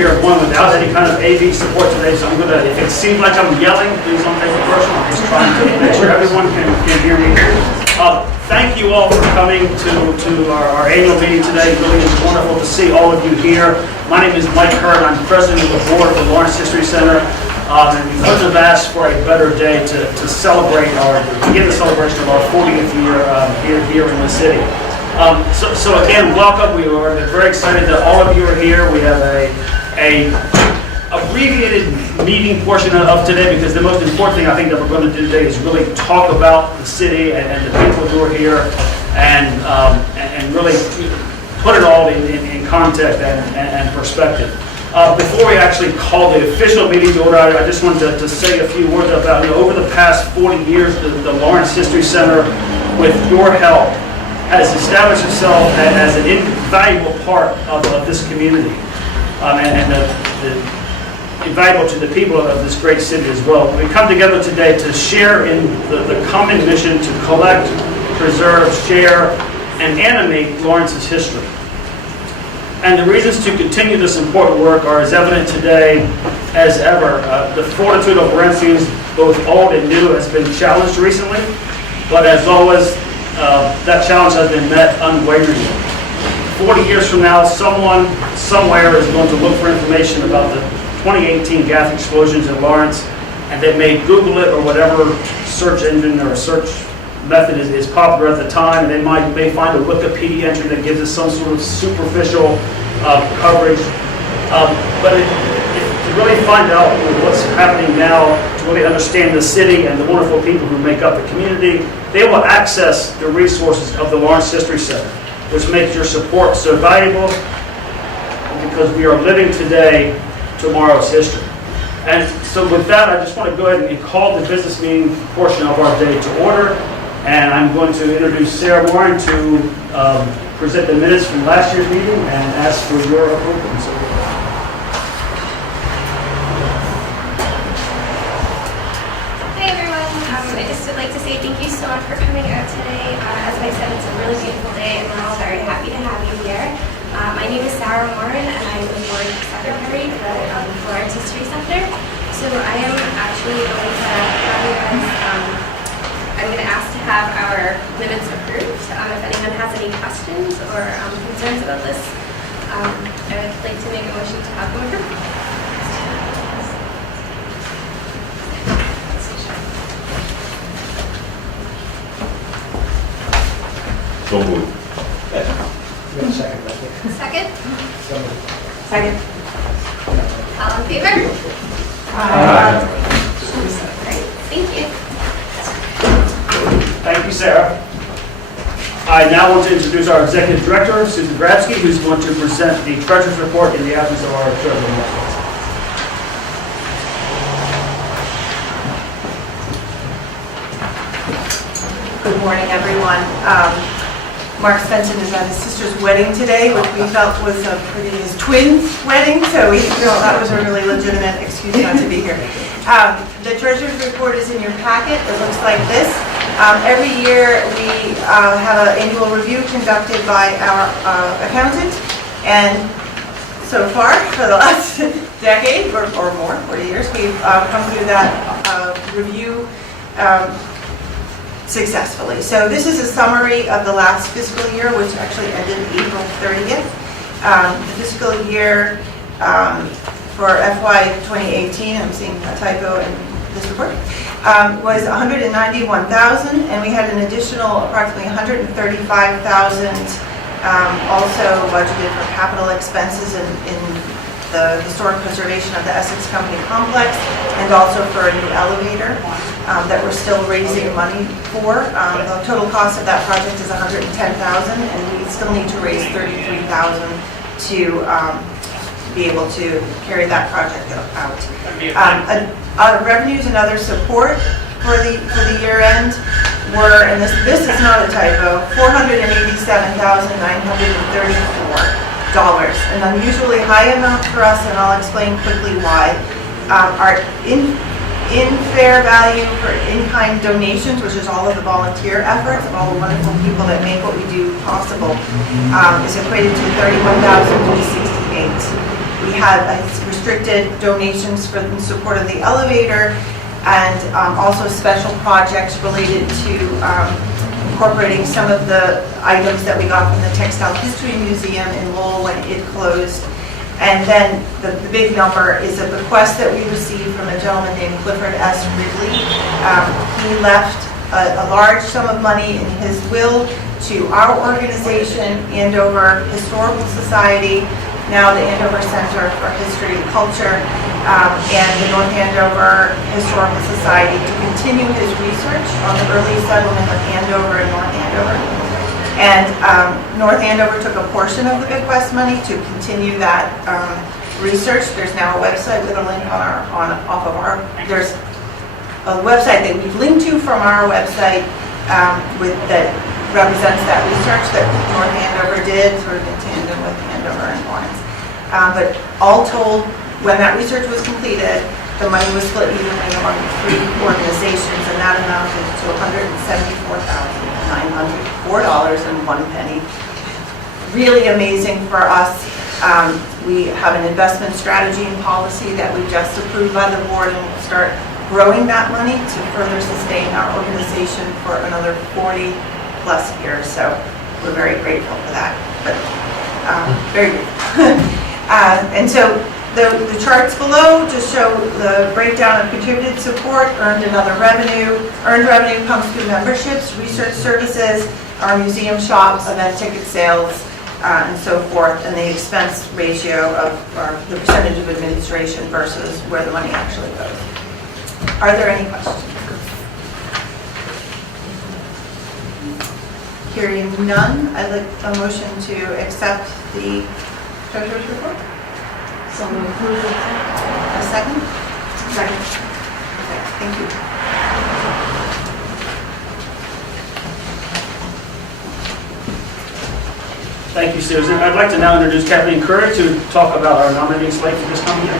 we are going without any kind of AV support today, so I'm going to, if it seems like I'm yelling, please don't take it personal. I'm just trying to make sure everyone can hear me. Thank you all for coming to our annual meeting today. Really is wonderful to see all of you here. My name is Mike Hurd. I'm president of the board of the Lawrence History Center. And we couldn't have asked for a better day to celebrate begin the celebration of our 40th year here in the city. So again, welcome. We are very excited that all of you are here. We have a abbreviated meeting portion of today because the most important thing I think that we're going to do today is really talk about the city and the people who are here and really put it all in context and perspective. Before we actually call the official meeting to order, I just wanted to say a few words about, over the past 40 years, the Lawrence History Center, with your help, has established itself as an invaluable part of this community and invaluable to the people of this great city as well. We come together today to share in the common mission to collect, preserve, share, and animate Lawrence's history. And the reasons to continue this important work are as evident today as ever. The fortitude of Lawrenceans, both old and new, has been challenged recently, but as always, that challenge has been met unwaveringly. 40 years from now, someone, somewhere is going to look for information about the 2018 gas explosions in Lawrence, and they may Google it or whatever search engine or search method is popular at the time, and they may find a Wikipedia entry that gives us some sort of superficial coverage. But to really find out what's happening now, to really understand the city and the wonderful people who make up the community, they will access the resources of the Lawrence History Center, which makes your support so valuable because we are living today tomorrow's history. And so with that, I just want to go ahead and call the business meeting portion of our day to order. And I'm going to introduce Sarah Warren to present the minutes from last year's meeting and ask for your approval. Hi everyone. I just would like to say thank you so much for coming out today. As I said, it's a really beautiful day and we're all very happy to have you here. My name is Sarah Warren and I'm the board secretary for the Lawrence History Center. So I am actually going to have you guys I'm going to ask to have our minutes approved. If anyone has any questions or concerns about this, I would like to make a motion to have them approved. So moved. Second? Second. All in favor? Great, thank you. Thank you, Sarah. I now want to introduce our Executive Director, Susan Grabsky, who's going to present the Treasurer's Report in the absence of our Treasurer. Good morning, everyone. Mark Spencer is at his sister's wedding today, which we felt was his twins' wedding, so we felt that was a really legitimate excuse not to be here. The Treasurer's Report is in your packet. It looks like this. Every year we have an annual review conducted by our accountant, and so far, for the last decade or more, 40 years, we've come through that review successfully. So this is a summary of the last fiscal year, which actually ended April 30th. The fiscal year for FY 2018, I'm seeing a typo in this report, was $191,000, and we had an additional approximately $135,000 also budgeted for capital expenses in the historic preservation of the Essex Company complex, and also for a new elevator that we're still raising money for. The total cost of that project is $110,000, and we still need to raise $33,000 to be able to carry that project out. Revenues and other support for the year end were, and this is not a typo, $487,934. An unusually high amount for us, and I'll explain quickly why. Our in fair value for in-kind donations, which is all of the volunteer efforts of all the wonderful people that make what we do possible, is equated to $31,368. We had restricted donations for in support of the elevator, and also special projects related to incorporating some of the items that we got from the Textile History Museum in Lowell when it closed. And then the big number is a bequest that we received from a gentleman named Clifford S. Ridley. He left a large sum of money in his will to our organization, Andover Historical Society, now the Andover Center for History and Culture, and the North Andover Historical Society to continue his research on the early settlement of Andover and North Andover. And North Andover took a portion of the bequest money to continue that research. There's now a website with a link there's a website that we've linked to from our website that represents that research that North Andover did, sort of in tandem with Andover and Lawrence. But all told, when that research was completed, the money was split evenly among 3 organizations, and that amounted to $174,904.01. Really amazing for us. We have an investment strategy and policy that we just approved by the board, and we'll start growing that money to further sustain our organization for another 40 plus years. So we're very grateful for that. But very grateful. And so the charts below just show the breakdown of contributed support, earned and other revenue. Earned revenue comes through memberships, research services, our museum shop, event ticket sales, and so forth, and the expense ratio of the percentage of administration versus where the money actually goes. Are there any questions? Hearing none, I'd like a motion to accept the treasurer's report. So moved. A second? Second. Okay, thank you. Thank you, Susan. I'd like to now introduce Kathleen Curry to talk about our nominating slate for this coming year.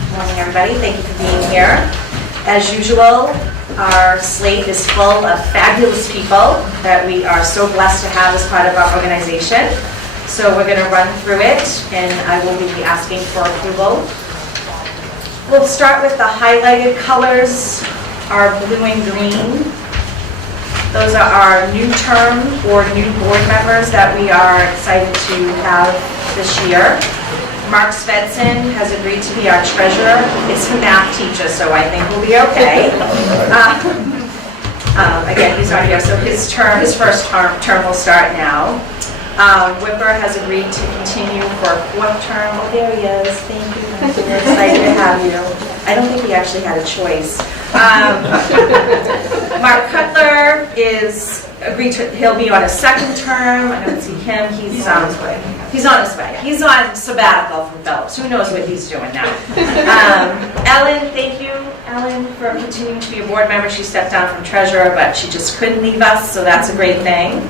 Good morning, everybody. Thank you for being here. As usual, our slate is full of fabulous people that we are so blessed to have as part of our organization. So we're going to run through it, and I will be asking for approval. We'll start with the highlighted colors, our blue and green. Those are our new term or new board members that we are excited to have this year. Mark Svensson has agreed to be our treasurer. It's a math teacher, so I think we'll be okay. Again, he's not here, so his first term will start now. Whipper has agreed to continue for a 4th term. Oh, there he is. Thank you. We're excited to have you. I don't think he actually had a choice. Mark Cutler is agreed to, he'll be on a 2nd term. I don't see him. He's on his way. He's on his way. He's on sabbatical from Phillips. Who knows what he's doing now? Ellen, thank you, Ellen, for continuing to be a board member. She stepped down from treasurer, but she just couldn't leave us, so that's a great thing.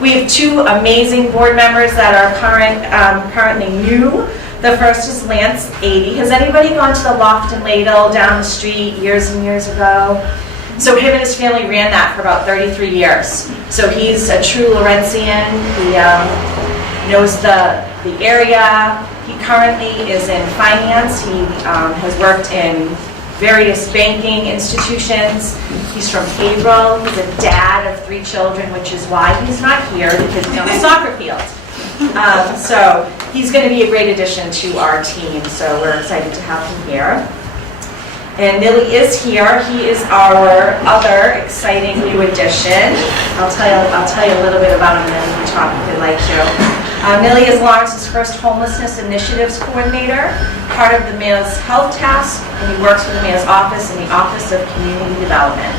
We have 2 amazing board members that are currently new. The first is Lance 80. Has anybody gone to the Loft and Ladle down the street years and years ago? So him and his family ran that for about 33 years. So he's a true Lawrencian. He knows the area. He currently is in finance. He has worked in various banking institutions. He's from Haverhill. He's a dad of 3 children, which is why he's not here, because he's on the soccer field. So he's going to be a great addition to our team, so we're excited to have him here. And Millie is here. He is our other exciting new addition. I'll tell you a little bit about him, and then we can talk if you'd like to. Millie is Lawrence's first homelessness initiatives coordinator, part of the Mayor's Health Task, and he works for the Mayor's Office in the Office of Community Development.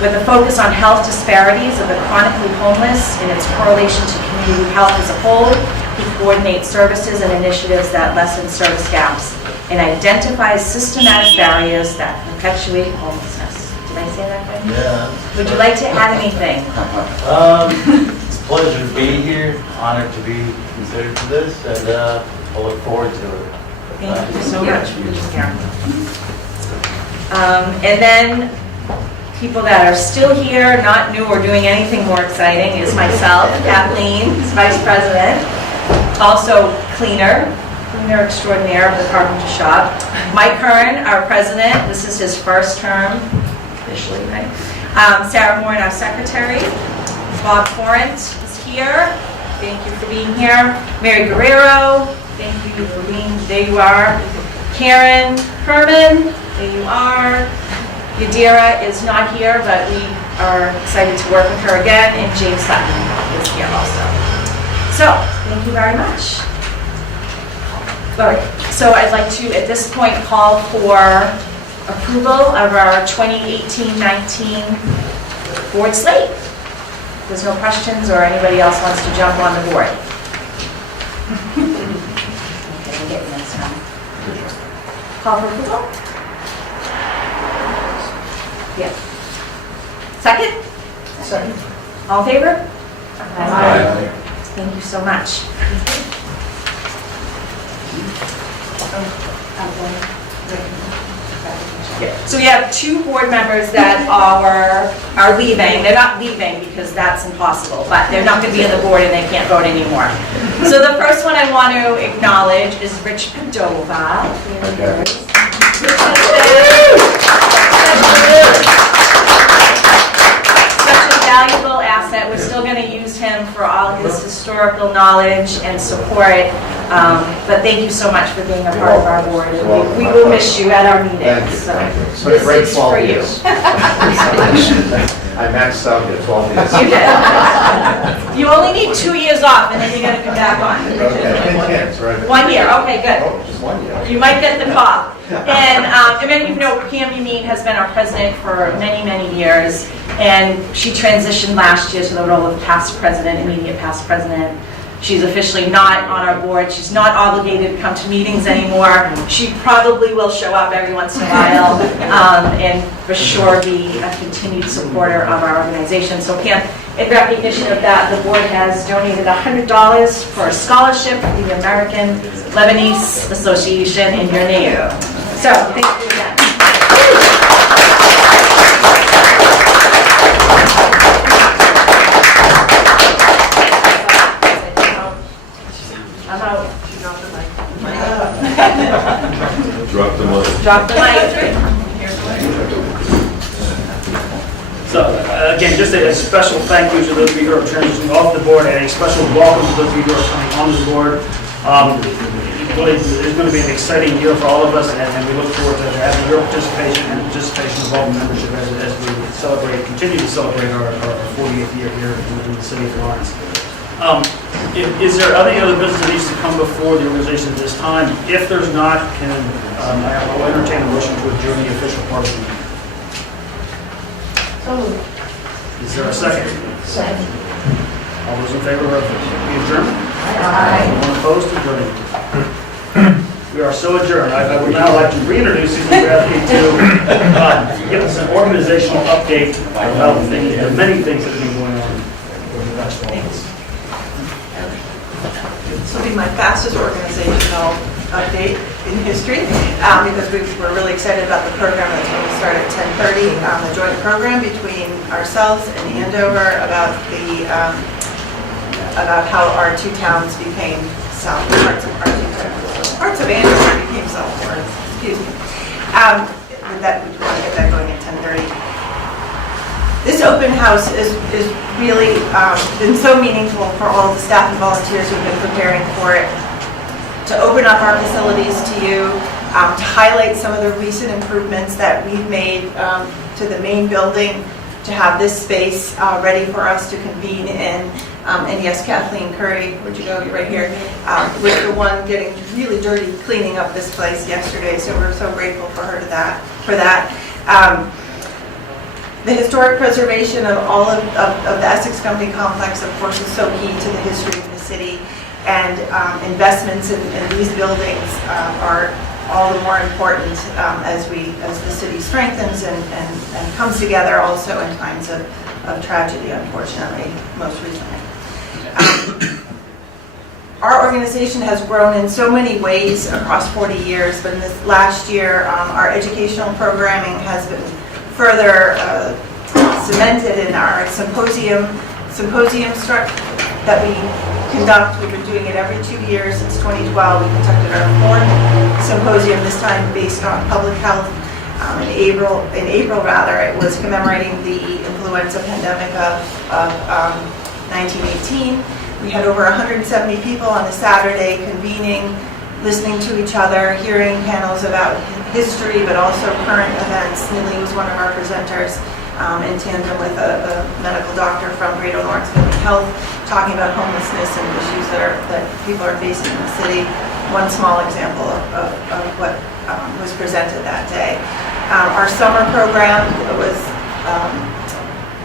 With a focus on health disparities of the chronically homeless and its correlation to community health as a whole, he coordinates services and initiatives that lessen service gaps and identifies systematic barriers that perpetuate homelessness. Did I say that right? Yeah. Would you like to add anything? It's a pleasure to be here, honored to be considered for this, and I look forward to it. Thank you so much for being here. And then People that are still here, not new or doing anything more exciting, is myself, Kathleen, who's Vice President, also cleaner extraordinaire of the carpenter shop. Mike Hearn, our President, this is his first term, officially, right? Sarah Moore, our Secretary. Bob Forant is here. Thank you for being here. Mary Guerrero, thank you for being, there you are. Karen Herman, there you are. Yadira is not here, but we are excited to work with her again, and James Sutton is here also. So, thank you very much. All right, so I'd like to, at this point, call for approval of our 2018-19 board slate. If there's no questions or anybody else wants to jump on the board. Okay, we're getting this now. Call for approval? Yeah. Second? Second. All in favor? Aye. Thank you so much. So we have 2 board members that are leaving. They're not leaving because that's impossible, but they're not going to be on the board and they can't vote anymore. So the first one I want to acknowledge is Rich Padova. Such a valuable asset. We're still going to use him for all his historical knowledge and support. But thank you so much for being a part of our board. And we will miss you at our meetings. So this is for you. I maxed out at 12 years. You did. You only need 2 years off, and then you're going to come back on. Okay, that's right. 1 year. Okay, good. Oh, just 1 year. You might get the call. And many of you know Pam Yameen has been our president for many, many years. And she transitioned last year to the role of past president, immediate past president. She's officially not on our board. She's not obligated to come to meetings anymore. She probably will show up every once in a while and for sure be a continued supporter of our organization. So Pam, in recognition of that, the board has donated $100 for a scholarship for the American Lebanese Association in your name. So thank you again. I'm out. Drop the mic. Drop the mic. So, again, just a special thank you to those of you who are transitioning off the board, and a special welcome to those of you who are coming onto the board. Really, it's going to be an exciting year for all of us, and we look forward to having your participation and participation of all the membership as we celebrate, continue to celebrate our 40th year here in the city of Lawrence. Is there any other business that needs to come before the organization at this time? If there's not, I will entertain a motion to adjourn the official part of the meeting. Is there a second? Second. All those in favor of the adjournment? Aye. Anyone opposed to adjourning? We are so adjourned. I would now like to reintroduce Susan Bradley to give us an organizational update about the many things that have been going on over the last 12 months. This will be my fastest organizational update in history because we're really excited about the program that's going to start at 10:30. A joint program between ourselves and Andover about how our 2 towns became South parts of Andover became South Florida. Excuse me. That we want to get that going at 10:30. This open house is really been so meaningful for all the staff and volunteers who've been preparing for it, to open up our facilities to you, to highlight some of the recent improvements that we've made to the main building, to have this space ready for us to convene in. And yes, Kathleen Curry, where'd you go? You're right here. Was the one getting really dirty cleaning up this place yesterday, so we're so grateful for her for that. The historic preservation of all of the Essex Company complex, of course, is so key to the history of the city, and investments in these buildings are all the more important as the city strengthens and comes together also in times of tragedy, unfortunately, most recently. Our organization has grown in so many ways across 40 years, but in this last year, our educational programming has been further cemented in our symposium that we conduct. We've been doing it every 2 years since 2012. We conducted our 4th symposium, this time based on public health. In April, it was commemorating the influenza pandemic of 1918. We had over 170 people on a Saturday convening, listening to each other, hearing panels about history, but also current events. Nili was one of our presenters, in tandem with a medical doctor from Greater Lawrence Public Health, talking about homelessness and issues that people are facing in the city. One small example of what was presented that day. Our summer program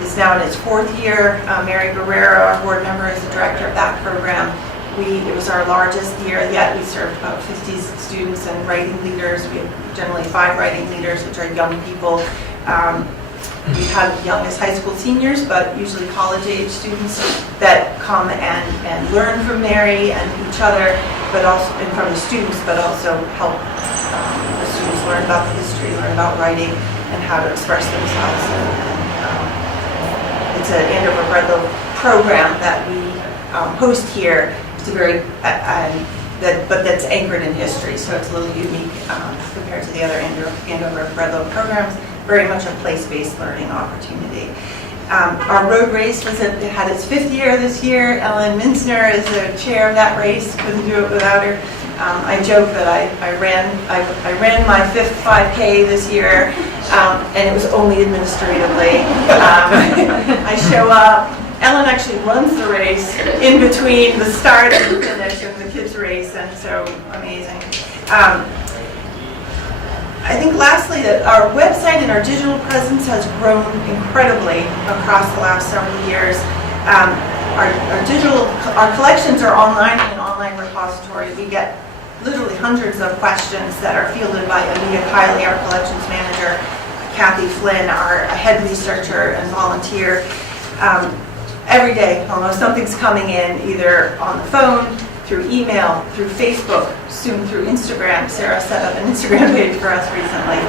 is now in its 4th year. Mary Guerrero, our board member, is the director of that program. It was our largest year yet. We served about 50 students and writing leaders. We have generally 5 writing leaders, which are young people. We have young as high school seniors, but usually college-age students that come and learn from Mary and each other, but also and from the students, but also help the students learn about the history, learn about writing, and how to express themselves. It's an Andover Breadloaf program that we host here. It's a very but that's anchored in history, so it's a little unique compared to the other Andover Breadloaf programs. Very much a place-based learning opportunity. Our road race it had its 5th year this year. Ellen Minsner is the chair of that race. Couldn't do it without her. I joke that I ran my 5th 5K this year, and it was only administratively. I show up. Ellen actually runs the race in between the start and the finish of the kids' race, and so amazing. I think lastly that our website and our digital presence has grown incredibly across the last several years. Our collections are online in an online repository. We get literally hundreds of questions that are fielded by Anita Kiley, our collections manager, Kathy Flynn, our head researcher and volunteer. Every day, almost something's coming in, either on the phone, through email, through Facebook, soon through Instagram. Sarah set up an Instagram page for us recently.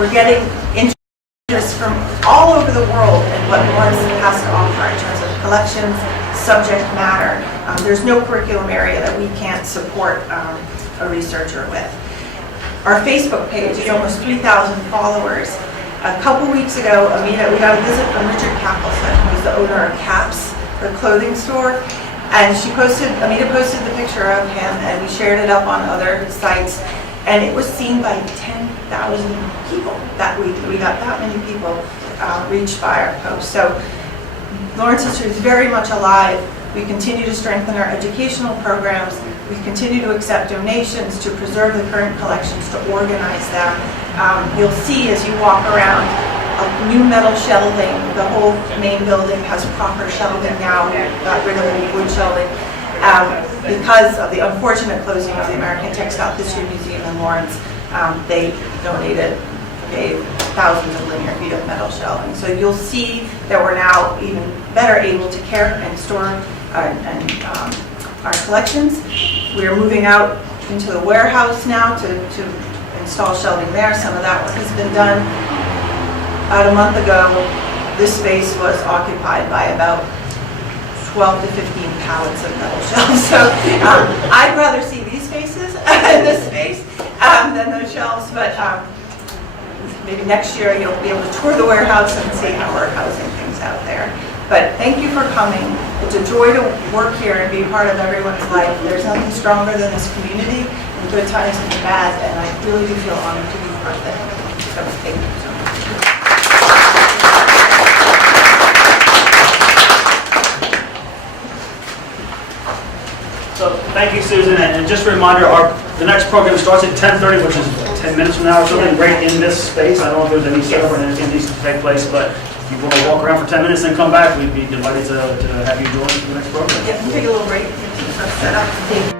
We're getting interest from all over the world in what Lawrence has to offer in terms of collections, subject matter. There's no curriculum area that we can't support a researcher with. Our Facebook page is almost 3,000 followers. A couple weeks ago, we got a visit from Richard Kappelson, who's the owner of Caps, the clothing store. And Amita posted the picture of him, and we shared it up on other sites, and it was seen by 10,000 people that week. We got that many people reached by our post. So Lawrence history is very much alive. We continue to strengthen our educational programs. We continue to accept donations to preserve the current collections, to organize them. You'll see as you walk around new metal shelving. The whole main building has proper shelving now. We got rid of the wood shelving because of the unfortunate closing of the American Textile History Museum in Lawrence. They gave thousands of linear feet of metal shelving. So you'll see that we're now even better able to care and store our collections. We're moving out into the warehouse now to install shelving there. Some of that work has been done. About a month ago, this space was occupied by about 12 to 15 pallets of metal shelves. So I'd rather see these spaces in this space than those shelves, but maybe next year you'll be able to tour the warehouse and see how we're housing things out there. But thank you for coming. It's a joy to work here and be part of everyone's life. There's nothing stronger than this community in good times and bad, and I really do feel honored to be part of it. So thank you so much. So thank you, Susan, and just a reminder, the next program starts at 10:30, which is 10 minutes from now or something, right in this space. I don't know if there's any setup or anything needs to take place, but if you want to walk around for 10 minutes and come back, we'd be delighted to have you join the next program. Yeah, we'll take a little break. Set up.